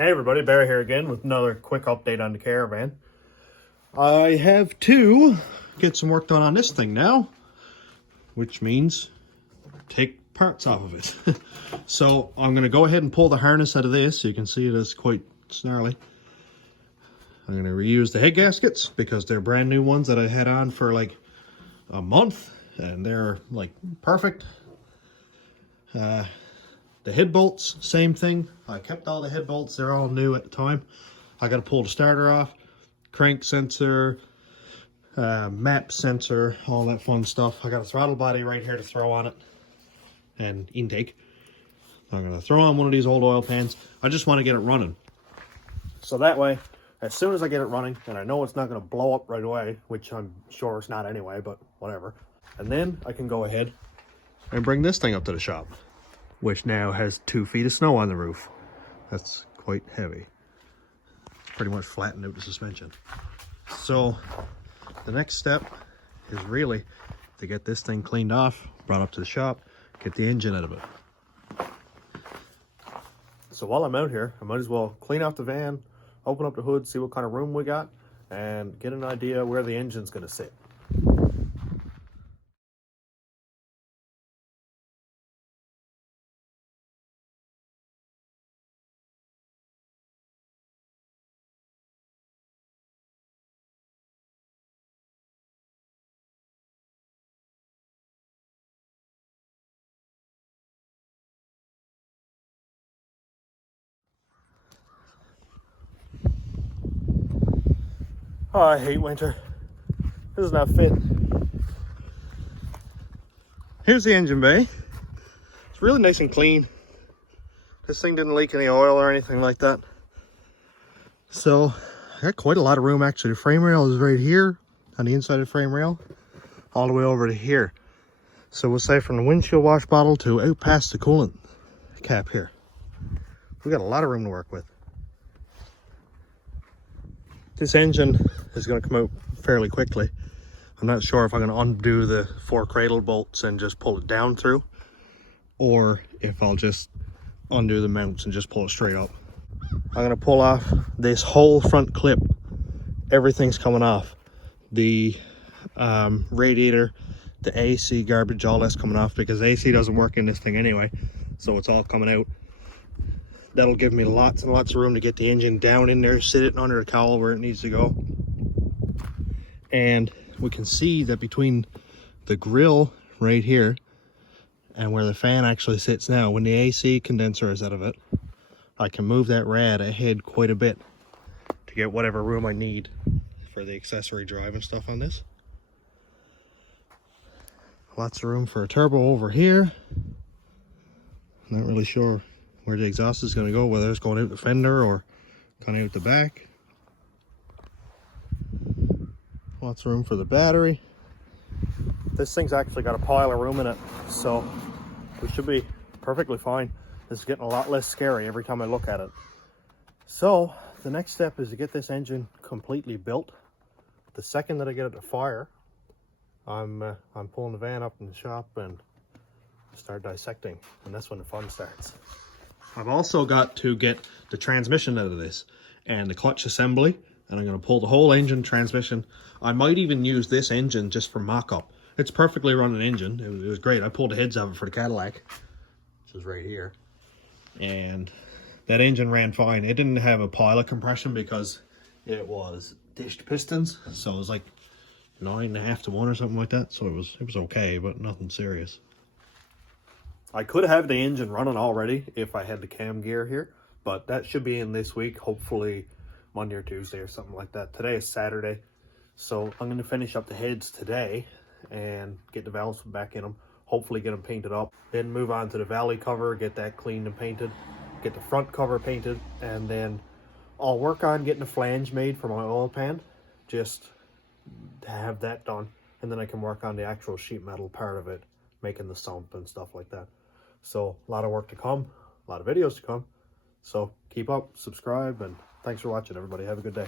Hey everybody, Barry here again with another quick update on the Caravan. I have to get some work done on this thing now, which means take parts off of it. So I'm going to go ahead and pull the harness out of this. You can see it is quite snarly. I'm going to reuse the head gaskets because they're brand new ones that I had on for like a month and they're like perfect. The head bolts, same thing. I kept all the head bolts, they're all new at the time. I got to pull the starter off, crank sensor, map sensor, all that fun stuff. I got a throttle body right here to throw on it and intake. I'm going to throw on one of these old oil pans. I just want to get it running. So that way, as soon as I get it running, and I know it's not going to blow up right away, which I'm sure it's not anyway, but whatever. And then I can go ahead and bring this thing up to the shop, which now has 2 feet of snow on the roof. That's quite heavy. Pretty much flattened out the suspension. So the next step is really to get this thing cleaned off, brought up to the shop, get the engine out of it. So while I'm out here, I might as well clean off the van, open up the hood, see what kind of room we got, and get an idea where the engine's going to sit. Oh, I hate winter. This does not fit. Here's the engine bay. It's really nice and clean. This thing didn't leak any oil or anything like that. So I got quite a lot of room actually. The frame rail is right here on the inside of the frame rail, all the way over to here. So we'll say from the windshield wash bottle to out past the coolant cap here. We got a lot of room to work with. This engine is going to come out fairly quickly. I'm not sure if I'm going to undo the 4 cradle bolts and just pull it down through, or if I'll just undo the mounts and just pull it straight up. I'm going to pull off this whole front clip. Everything's coming off. The radiator, the AC garbage, all that's coming off because AC doesn't work in this thing anyway. So it's all coming out. That'll give me lots and lots of room to get the engine down in there, sit it under the cowl where it needs to go. And we can see that between the grill right here and where the fan actually sits now, when the AC condenser is out of it, I can move that rad ahead quite a bit to get whatever room I need for the accessory drive and stuff on this. Lots of room for a turbo over here. Not really sure where the exhaust is going to go, whether it's going out the fender or going out the back. Lots of room for the battery. This thing's actually got a pile of room in it, so we should be perfectly fine. This is getting a lot less scary every time I look at it. So the next step is to get this engine completely built. The second that I get it to fire, I'm pulling the van up in the shop and start dissecting, and that's when the fun starts. I've also got to get the transmission out of this and the clutch assembly, and I'm going to pull the whole engine, transmission. I might even use this engine just for mock-up. It's perfectly running engine. It was great. I pulled the heads of it for the Cadillac, which is right here, and that engine ran fine. It didn't have a pile of compression because it was dished pistons, so it was like 9.5 to 1 or something like that. So it was okay, but nothing serious. I could have the engine running already if I had the cam gear here, but that should be in this week, hopefully Monday or Tuesday or something like that. Today is Saturday, so I'm going to finish up the heads today and get the valves back in them, hopefully get them painted up, then move on to the valley cover, get that cleaned and painted, get the front cover painted, and then I'll work on getting a flange made for my oil pan, just to have that done, and then I can work on the actual sheet metal part of it, making the sump and stuff like that. So a lot of work to come, a lot of videos to come. So keep up, subscribe, and thanks for watching, everybody. Have a good day.